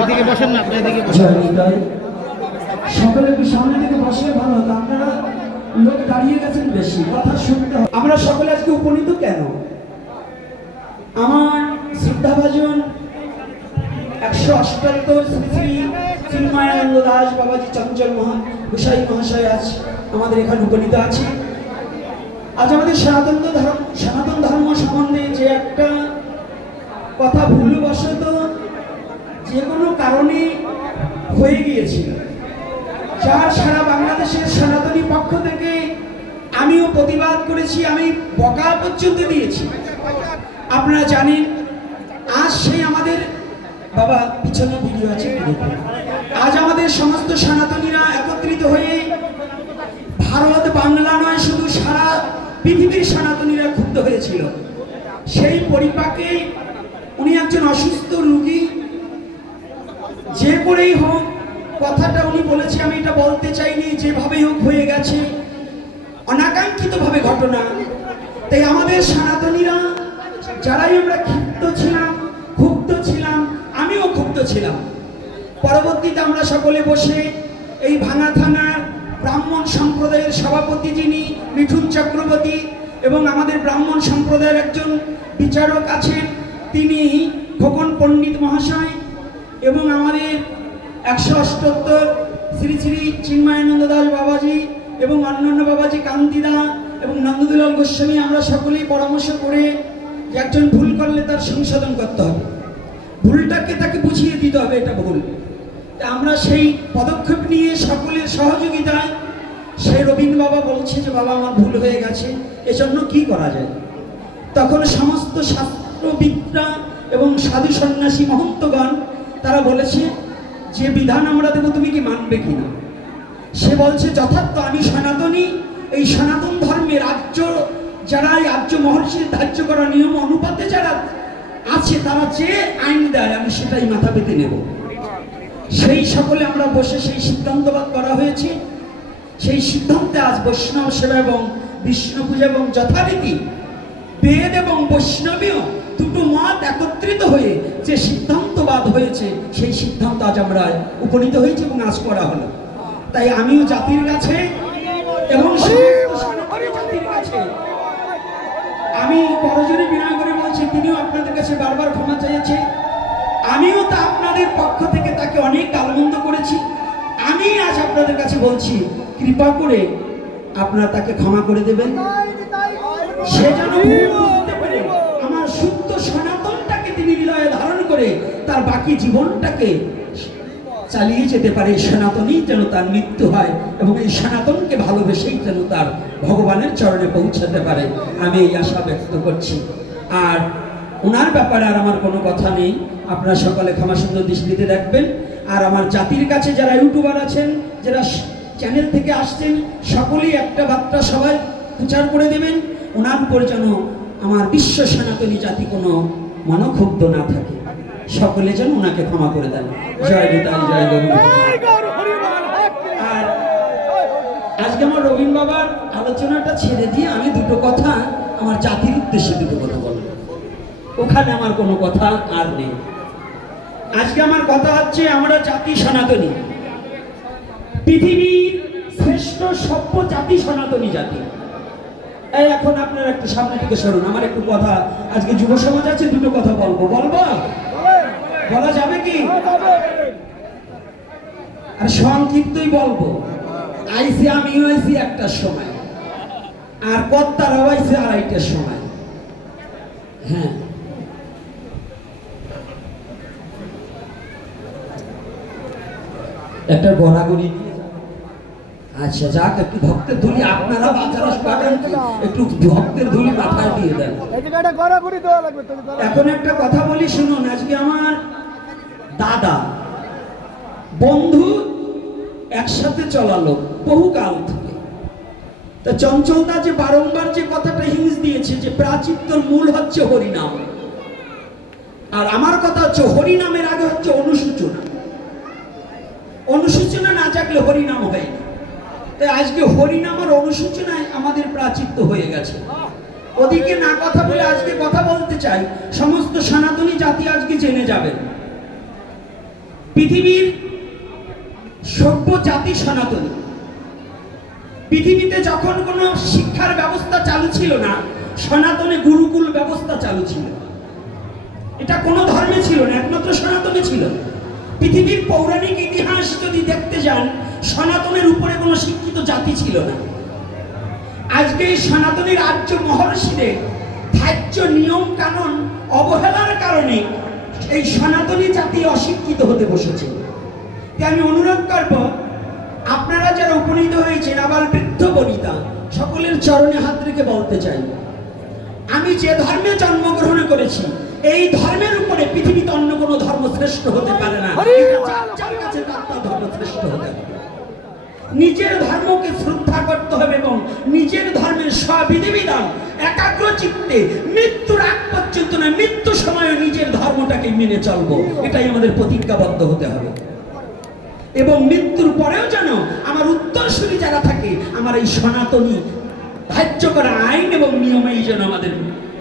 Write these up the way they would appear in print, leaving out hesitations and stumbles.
এদিকে বসেন না, আপনি এদিকে সকলে একটু সামনে দিকে বসলে ভালো হতো। আপনারা লোক দাঁড়িয়ে গেছেন বেশি, কথা শুনতে হবে। আমরা সকলে আজকে উপনীত কেন? আমার শ্রদ্ধাভাজন 178 শ্রী শ্রী চিন্ময়ানন্দ দাস বাবাজি চঞ্চল গোসাই মহাশয় আজ আমাদের এখানে উপনীত আছে। আজ আমাদের সনাতন ধর্ম সম্বন্ধে যে একটা কথা ভুলবশত যে কোনো কারণে হয়ে গিয়েছিল, যার সারা বাংলাদেশের সনাতনী পক্ষ থেকে আমিও প্রতিবাদ করেছি, আমি বকা পর্যন্ত দিয়েছি। আপনারা জানেন আজ সেই আমাদের বাবা পিছনে ভিডিও আছে, আজ আমাদের সমস্ত সনাতনীরা একত্রিত হয়ে ভারত বাংলা নয় শুধু সারা পৃথিবীর সনাতনীরা ক্ষুব্ধ হয়েছিল। সেই পরিপাকে উনি একজন অসুস্থ রোগী, যে করেই হোক কথাটা উনি বলেছে, আমি এটা বলতে চাইনি, যেভাবেই হোক হয়ে গেছে অনাকাঙ্ক্ষিতভাবে ঘটনা। তাই আমাদের সনাতনীরা যারাই আমরা ক্ষুব্ধ ছিলাম, আমিও ক্ষুব্ধ ছিলাম। পরবর্তীতে আমরা সকলে বসে এই ভাঙা থানার ব্রাহ্মণ সম্প্রদায়ের সভাপতি যিনি মিঠুন চক্রবর্তী এবং আমাদের ব্রাহ্মণ সম্প্রদায়ের একজন বিচারক আছেন তিনি খোকন পণ্ডিত মহাশয় এবং আমাদের 178 শ্রী শ্রী চিন্ময়ানন্দ দাস বাবাজি এবং অন্যান্য বাবাজি কান্তিদা এবং নন্দদুলাল গোস্বামী, আমরা সকলেই পরামর্শ করে যে একজন ভুল করলে তার সংশোধন করতে হবে, ভুলটাকে তাকে বুঝিয়ে দিতে হবে এটা ভুল। আমরা সেই পদক্ষেপ নিয়ে সকলের সহযোগিতায় সেই রবীন্দ্র বাবা বলছে যে বাবা আমার ভুল হয়ে গেছে, এজন্য কি করা যায়। তখন সমস্ত শাস্ত্রবিদরা এবং সাধু সন্ন্যাসী মহন্তগণ তারা বলেছে যে বিধান আমরা দেবো তুমি কি মানবে কিনা। সে বলছে যথার্থ আমি সনাতনী, এই সনাতন ধর্মের যারা এই আর্য মহর্ষির ধার্য করা নিয়ম অনুপাতে যারা আছে তারা যে আইন দেয় আমি সেটাই মাথা পেতে নেব। সেই সকলে আমরা বসে সেই সিদ্ধান্তবাদ করা হয়েছে। সেই সিদ্ধান্তে আজ বৈষ্ণব সেবা এবং বিষ্ণু পূজা এবং যথারীতি বেদ এবং বৈষ্ণবীয় দুটো মত একত্রিত হয়ে যে সিদ্ধান্তবাদ হয়েছে সেই সিদ্ধান্ত আজ আমরা উপনীত হয়েছে এবং আজ করা হলো। তাই আমিও জাতির কাছে এবং জাতির কাছে আমি করজোড়ে বিনয় করে বলছি, তিনিও আপনাদের কাছে বারবার ক্ষমা চাইছে। আমিও তা আপনাদের পক্ষ থেকে তাকে অনেক গালমন্দ করেছি। আমি আজ আপনাদের কাছে বলছি কৃপা করে আপনারা তাকে ক্ষমা করে দেবেন, সে যেন বুঝতে পারে আমার শুদ্ধ সনাতনটাকে তিনি হৃদয়ে ধারণ করে তার বাকি জীবনটাকে চালিয়ে যেতে পারে। সনাতনই যেন তার মৃত্যু হয় এবং এই সনাতনকে ভালোবেসেই যেন তার ভগবানের চরণে পৌঁছাতে পারে, আমি এই আশা ব্যক্ত করছি। আর ওনার ব্যাপারে আর আমার কোনো কথা নেই, আপনারা সকলে ক্ষমা সুন্দর দৃষ্টিতে দেখবেন। আর আমার জাতির কাছে যারা ইউটিউবার আছেন, যারা চ্যানেল থেকে আসছেন, সকলেই একটা বার্তা সবাই প্রচার করে দেবেন, ওনার উপর যেন আমার বিশ্ব সনাতনী জাতি কোনো মনোক্ষুব্ধ না থাকে, সকলে যেন ওনাকে ক্ষমা করে দেন। জয় নিতাই, জয় গৌর। আর আজকে আমার রবীন্দ্র বাবার আলোচনাটা ছেড়ে দিয়ে আমি দুটো কথা আমার জাতির উদ্দেশ্যে দুটো কথা বলবো, ওখানে আমার কোনো কথা আর নেই। আজকে আমার কথা হচ্ছে আমরা জাতি সনাতনী, পৃথিবীর শ্রেষ্ঠ সভ্য জাতি সনাতনী জাতি। এই এখন আপনারা একটু সামনে থেকে সরুন, আমার একটু কথা, আজকে যুব সমাজ আছে, দুটো কথা বলবো, বলা যাবে কি? আর সংক্ষিপ্তই বলবো। আমিও আইসি 1টার সময়, আর কর্তারাও আইসে 2:30টার সময়। হ্যাঁ, একটা গড়াগড়ি। আচ্ছা যাক, একটু ভক্তের ধুলি আপনারা বাজারে পাঠান, একটু ভক্তের ধুলি মাথায় দিয়ে দেন। এখন একটা কথা বলি শুনুন। আজকে আমার দাদা বন্ধু একসাথে চলালো বহুকাল থেকে, তা চঞ্চলদা যে বারংবার যে কথাটা হিংস দিয়েছে যে প্রাচিত্যর মূল হচ্ছে হরিনাম, আর আমার কথা হচ্ছে হরিনামের আগে হচ্ছে অনুসূচনা, অনুসূচনা না জাগলে হরিনাম হয় না। তাই আজকে হরিনাম আর অনুসূচনায় আমাদের প্রাচিত্য হয়ে গেছে। ওদিকে না কথা বলে আজকে কথা বলতে চাই, সমস্ত সনাতনী জাতি আজকে জেনে জেনে যাবেন, পৃথিবীর সভ্য জাতি সনাতনী। পৃথিবীতে যখন কোনো শিক্ষার ব্যবস্থা চালু ছিল না, সনাতনে গুরুকুল ব্যবস্থা চালু ছিল। এটা কোনো ধর্মে ছিল না, একমাত্র সনাতনে ছিল। পৃথিবীর পৌরাণিক ইতিহাস যদি দেখতে যান, সনাতনের উপরে কোনো শিক্ষিত জাতি ছিল না। আজকে এই সনাতনী রাজ্য মহর্ষিদের ধার্য নিয়ম কানুন অবহেলার কারণে এই সনাতনী জাতি অশিক্ষিত হতে বসেছে। তাই আমি অনুরোধ করব, আপনারা যারা উপনীত হয়েছেন, আবার বৃদ্ধ বনিতা, সকলের চরণে হাত রেখে বলতে চাই, আমি যে ধর্মে জন্মগ্রহণ করেছি, এই ধর্মের উপরে পৃথিবীতে অন্য কোনো ধর্ম শ্রেষ্ঠ হতে পারে না। যার কাছে তার ধর্ম শ্রেষ্ঠ হতে হবে। নিজের ধর্মকে শ্রদ্ধা করতে হবে এবং নিজের ধর্মের স্ববিধিবিধান একাগ্র চিত্তে মৃত্যুর আগ পর্যন্ত না, মৃত্যু সময়ে নিজের ধর্মটাকে মেনে চলবো, এটাই আমাদের প্রতিজ্ঞাবদ্ধ হতে হবে। এবং মৃত্যুর পরেও যেন আমার উত্তরসূরি যারা থাকে, আমার এই সনাতনী ধার্য করা আইন এবং নিয়মেই যেন আমাদের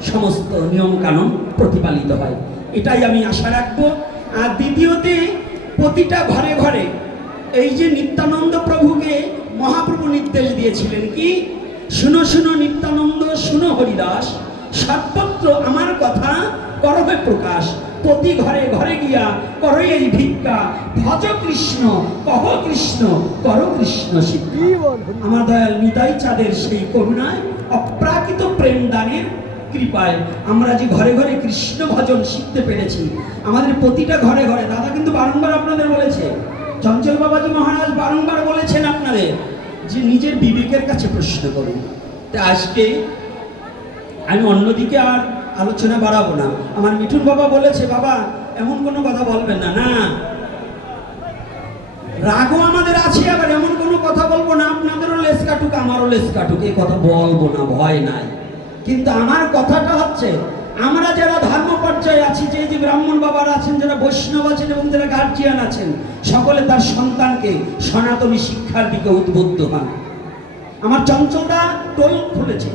সমস্ত নিয়ম কানুন প্রতিপালিত হয়, এটাই আমি আশা রাখবো। আর দ্বিতীয়তে, প্রতিটা ঘরে ঘরে এই যে নিত্যানন্দ প্রভুকে মহাপ্রভু নির্দেশ দিয়েছিলেন কি, শুনো শুনো নিত্যানন্দ, শুনো হরিদাস, সর্বত্র আমার কথা করবে প্রকাশ। প্রতি ঘরে ঘরে গিয়া করো এই ভিক্ষা, ভজ কৃষ্ণ, কহ কৃষ্ণ, করো কৃষ্ণ শিক্ষা। আমার দয়াল নিতাই চাঁদের সেই করুণায়, অপ্রাকৃত প্রেম দানের কৃপায় আমরা যে ঘরে ঘরে কৃষ্ণ ভজন শিখতে পেরেছি। আমাদের প্রতিটা ঘরে ঘরে, দাদা কিন্তু বারংবার আপনাদের বলেছে, চঞ্চল বাবাজি মহারাজ বারংবার বলেছেন আপনাদের যে নিজের বিবেকের কাছে প্রশ্ন করুন। তাই আজকে আমি অন্যদিকে আর আলোচনা বাড়াবো না। আমার মিঠুন বাবা বলেছে, বাবা এমন কোনো কথা বলবেন না। না, রাগও আমাদের আছে, আবার এমন কোনো কথা বলবো না আপনাদেরও লেস কাটুক আমারও লেস কাটুক, এই কথা বলবো না, ভয় নাই। কিন্তু আমার কথাটা হচ্ছে, আমরা যারা ধর্ম পর্যায়ে আছি, যে যে ব্রাহ্মণ বাবারা আছেন, যারা বৈষ্ণব আছেন এবং যারা গার্জিয়ান আছেন, সকলে তার সন্তানকে সনাতনী শিক্ষার দিকে উদ্বুদ্ধ হন। আমার চঞ্চলদা টোল খুলেছে,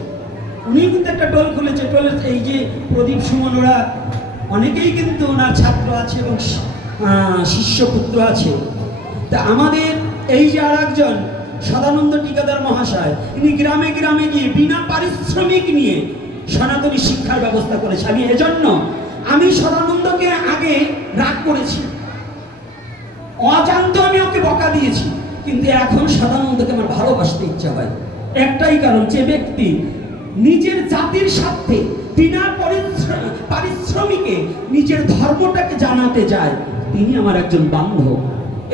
উনি কিন্তু একটা টোল খুলেছে। টোলের এই যে প্রদীপ সুমন, ওরা অনেকেই কিন্তু ওনার ছাত্র আছে এবং শিষ্যপুত্র আছে। তা আমাদের এই যে আর একজন সদানন্দ টিকাদার মহাশয়, ইনি গ্রামে গ্রামে গিয়ে বিনা পারিশ্রমিক নিয়ে সনাতনী শিক্ষার ব্যবস্থা করেছে। আমি এজন্য আমি সদানন্দকে আগে রাগ করেছি, অজান্ত আমি ওকে বকা দিয়েছি, কিন্তু এখন সদানন্দকে আমার ভালোবাসতে ইচ্ছা হয়। একটাই কারণ, যে ব্যক্তি নিজের জাতির স্বার্থে বিনা পারিশ্রমিকে নিজের ধর্মটাকে জানাতে যায়, তিনি আমার একজন বান্ধব।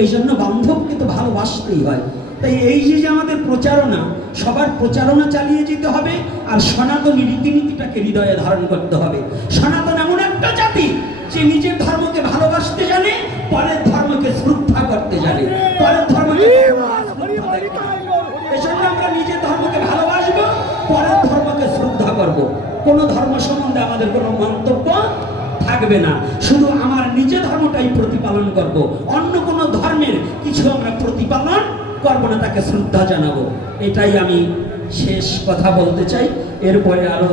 এই জন্য বান্ধবকে তো ভালোবাসতেই হয়। তাই এই যে আমাদের প্রচারণা, সবার প্রচারণা চালিয়ে যেতে হবে, আর সনাতনী রীতিনীতিটাকে হৃদয়ে ধারণ করতে হবে। সনাতন এমন একটা জাতি যে নিজের ধর্মকে ভালোবাসতে জানে, পরের ধর্মকে শ্রদ্ধা করতে জানে, পরের ধর্মকে। এজন্য আমরা নিজের ধর্মকে ভালোবাসবো, পরের ধর্মকে শ্রদ্ধা করব। কোনো ধর্ম সম্বন্ধে আমাদের কোনো মন্তব্য থাকবে না, শুধু আমার নিজের ধর্মটাই প্রতিপালন করব। অন্য কোনো ধর্মের কিছু আমরা প্রতিপালন করবো না, তাকে শ্রদ্ধা জানাবো। এটাই আমি শেষ কথা বলতে চাই। এরপরে আরো